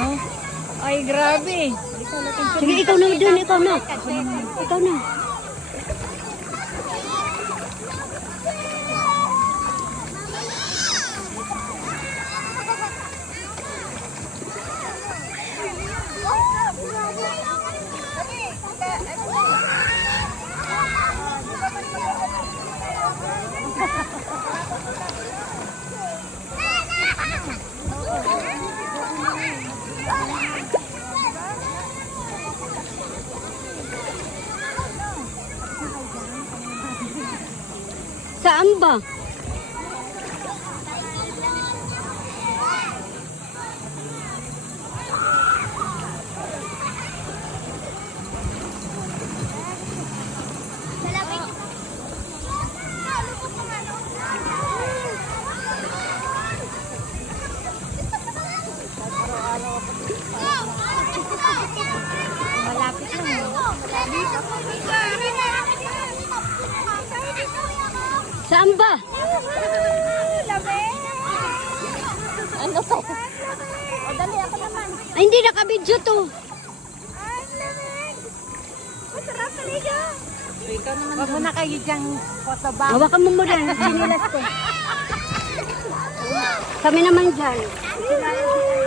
no? Ay, grabe. Sige, ikaw na dun, ikaw na. Ikaw na. Saan Saan ba? Ano to? O, dali ako naman. Ay, hindi nakabidyo to. Masarap talaga. Ikaw naman. Huwag mo na kayo diyang photobang. Hawakan mo muna. Sinilas ko. Kami naman dyan. Lawi ka na.